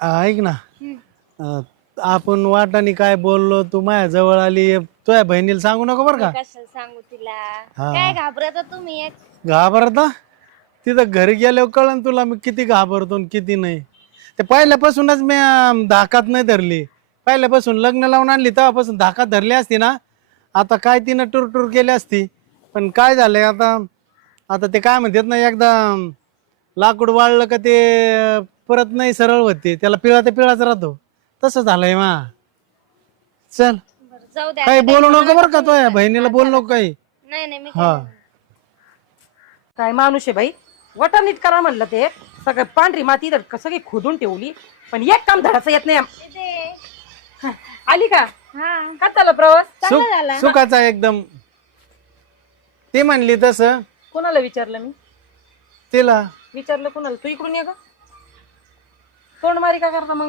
ऐक ना, आपण वाटाने काय बोललो, तू माझ्या जवळ आली, तुझ्या बहिणीला सांगू नको बरं का. कशाला सांगू तिला? हा. काय घाबरता तुम्ही एक? घाबरता? तिथं घरी गेल्यावर कळन तुला मी किती घाबरतो आणि किती नाही. ते पहिल्यापासूनच मी धाकात नाही धरली. पहिल्यापासून लग्न लावून आणली तेव्हापासून धाकात धरली असती ना, आता काय तिनं टूर केली असती. पण काय झालंय आता, आता ते काय म्हणतात ना, एकदा लाकूड वाळलं का ते परत नाही सरळ होते, त्याला पिळा ते पिळाच राहतो. तसं झालंय मा. चल, बरं, जाऊ द्या. काही आता बोलू म्हणू नको नका बरं का, तुम्ही तो काय. बहिणीला हा, बोलू चला. नको काही. नाही नाही, मी हा. काय नाही. काय माणूस आहे बाई. वटा नीट करा म्हणलं ते सगळं पांढरी माती तर सगळी खोदून ठेवली, पण एक काम धडाचं येत नाही. येते. आली का? हा, का चालला प्रवास? चांगला झाला. सुखाचा एकदम. ती म्हणली तसं. कोणाला विचारलं मी? तिला विचारलं कोणाला? तू इकडून ये का? तोंड मारी का करता मग?